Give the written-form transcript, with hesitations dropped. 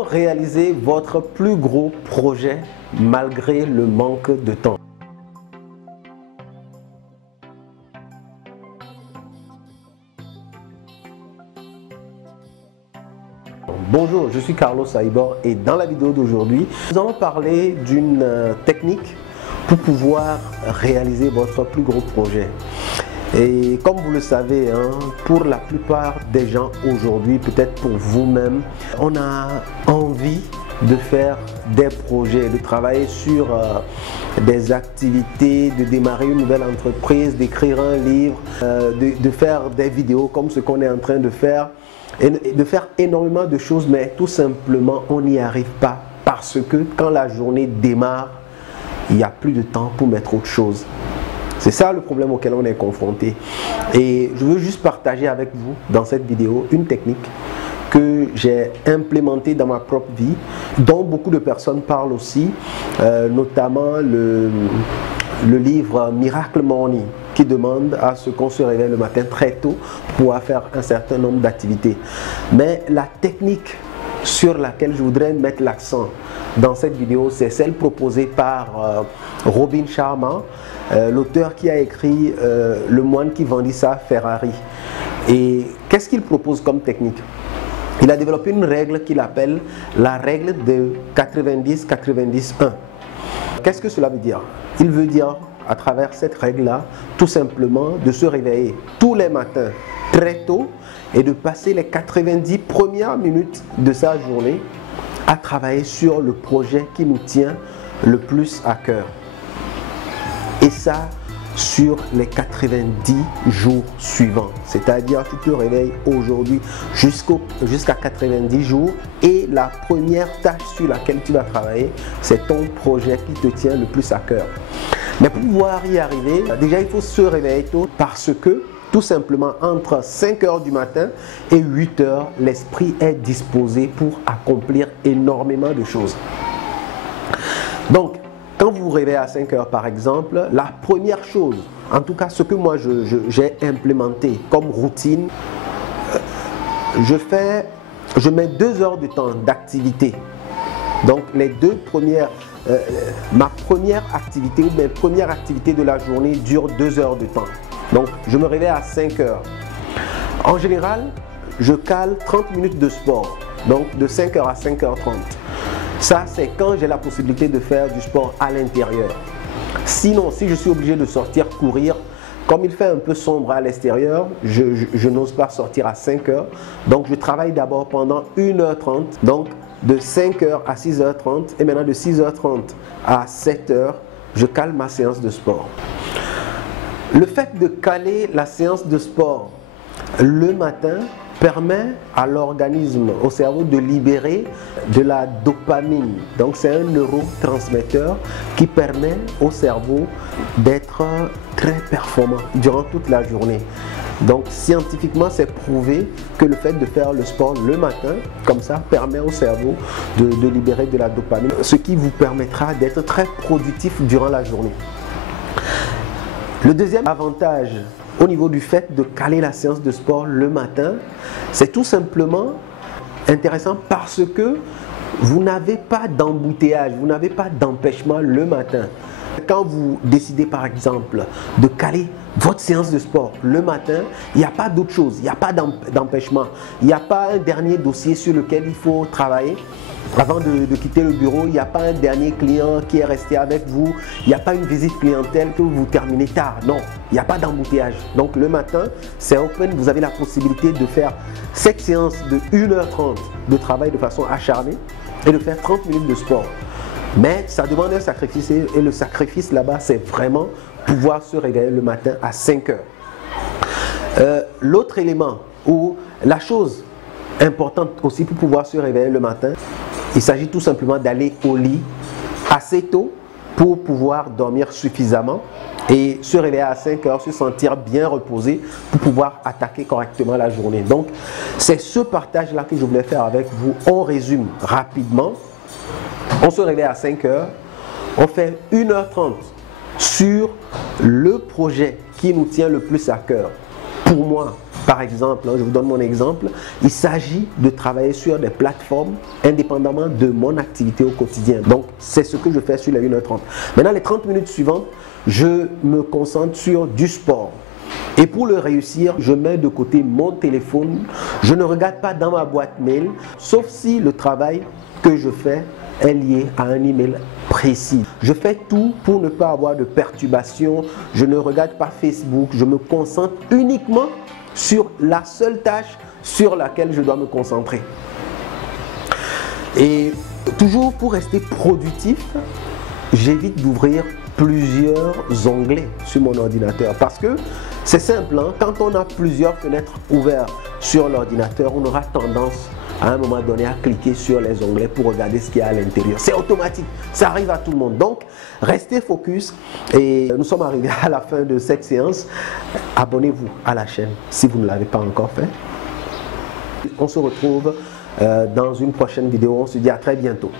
Comment réaliser votre plus gros projet malgré le manque de temps? Bonjour, je suis Carlos Aibor et dans la vidéo d'aujourd'hui, nous allons parler d'une technique pour pouvoir réaliser votre plus gros projet. Et comme vous le savez, pour la plupart des gens aujourd'hui, peut-être pour vous-même, on a envie de faire des projets, de travailler sur des activités, de démarrer une nouvelle entreprise, d'écrire un livre, de faire des vidéos comme ce qu'on est en train de faire, et de faire énormément de choses, mais tout simplement on n'y arrive pas parce que quand la journée démarre, il n'y a plus de temps pour mettre autre chose. C'est ça le problème auquel on est confronté. Et je veux juste partager avec vous dans cette vidéo une technique que j'ai implémentée dans ma propre vie, dont beaucoup de personnes parlent aussi, notamment le livre Miracle Morning, qui demande à ce qu'on se réveille le matin très tôt pour pouvoir faire un certain nombre d'activités. Mais la technique sur laquelle je voudrais mettre l'accent dans cette vidéo, c'est celle proposée par Robin Sharma, l'auteur qui a écrit Le moine qui vendit sa Ferrari. Et qu'est-ce qu'il propose comme technique? Il a développé une règle qu'il appelle la règle de 90-90-1. Qu'est-ce que cela veut dire? Il veut dire, à travers cette règle-là, tout simplement de se réveiller tous les matins très tôt et de passer les 90 premières minutes de sa journée à travailler sur le projet qui nous tient le plus à cœur. Et ça, sur les 90 jours suivants. C'est-à-dire, tu te réveilles aujourd'hui jusqu'à 90 jours et la première tâche sur laquelle tu vas travailler, c'est ton projet qui te tient le plus à cœur. Mais pour pouvoir y arriver, déjà il faut se réveiller tôt parce que tout simplement entre 5 heures du matin et 8 heures, l'esprit est disposé pour accomplir énormément de choses. Donc, quand vous vous réveillez à 5 heures par exemple, la première chose, en tout cas ce que moi j'ai implémenté comme routine, je mets 2 heures de temps d'activité. Donc les deux premières, ma première activité ou mes premières activités de la journée durent 2 heures de temps. Donc je me réveille à 5 heures. En général, je cale 30 minutes de sport, donc de 5 heures à 5h30. Ça, c'est quand j'ai la possibilité de faire du sport à l'intérieur. Sinon, si je suis obligé de sortir courir, comme il fait un peu sombre à l'extérieur, je n'ose pas sortir à 5 heures. Donc, je travaille d'abord pendant 1h30, donc de 5h à 6h30 et maintenant de 6h30 à 7h, je cale ma séance de sport. Le fait de caler la séance de sport le matin permet à l'organisme, au cerveau de libérer de la dopamine. Donc c'est un neurotransmetteur qui permet au cerveau d'être très performant durant toute la journée. Donc scientifiquement c'est prouvé que le fait de faire le sport le matin, comme ça, permet au cerveau de libérer de la dopamine, ce qui vous permettra d'être très productif durant la journée. Le deuxième avantage au niveau du fait de caler la séance de sport le matin, c'est tout simplement intéressant parce que vous n'avez pas d'embouteillage, vous n'avez pas d'empêchement le matin. Quand vous décidez par exemple de caler votre séance de sport le matin, il n'y a pas d'autre chose, il n'y a pas d'empêchement, il n'y a pas un dernier dossier sur lequel il faut travailler. Avant de quitter le bureau, il n'y a pas un dernier client qui est resté avec vous, il n'y a pas une visite clientèle que vous terminez tard, non, il n'y a pas d'embouteillage. Donc le matin, c'est open, vous avez la possibilité de faire cette séance de 1h30 de travail de façon acharnée et de faire 30 minutes de sport. Mais ça demande un sacrifice et le sacrifice là-bas, c'est vraiment pouvoir se réveiller le matin à 5 heures. L'autre élément ou la chose importante aussi pour pouvoir se réveiller le matin, il s'agit tout simplement d'aller au lit assez tôt pour pouvoir dormir suffisamment et se réveiller à 5 heures, se sentir bien reposé pour pouvoir attaquer correctement la journée. Donc, c'est ce partage-là que je voulais faire avec vous. On résume rapidement. On se réveille à 5 heures, on fait 1h30 sur le projet qui nous tient le plus à cœur Pour moi, par exemple, je vous donne mon exemple, il s'agit de travailler sur des plateformes indépendamment de mon activité au quotidien. Donc, c'est ce que je fais sur les 1h30. Maintenant, les 30 minutes suivantes, je me concentre sur du sport. Et pour le réussir, je mets de côté mon téléphone. Je ne regarde pas dans ma boîte mail, sauf si le travail que je fais est lié à un email précis. Je fais tout pour ne pas avoir de perturbations. Je ne regarde pas Facebook. Je me concentre uniquement sur la seule tâche sur laquelle je dois me concentrer. Et toujours pour rester productif, j'évite d'ouvrir plusieurs onglets sur mon ordinateur parce que c'est simple, hein? Quand on a plusieurs fenêtres ouvertes sur l'ordinateur, on aura tendance à un moment donné à cliquer sur les onglets pour regarder ce qu'il y a à l'intérieur. C'est automatique, ça arrive à tout le monde. Donc, restez focus et nous sommes arrivés à la fin de cette séance. Abonnez-vous à la chaîne si vous ne l'avez pas encore fait. On se retrouve dans une prochaine vidéo. On se dit à très bientôt.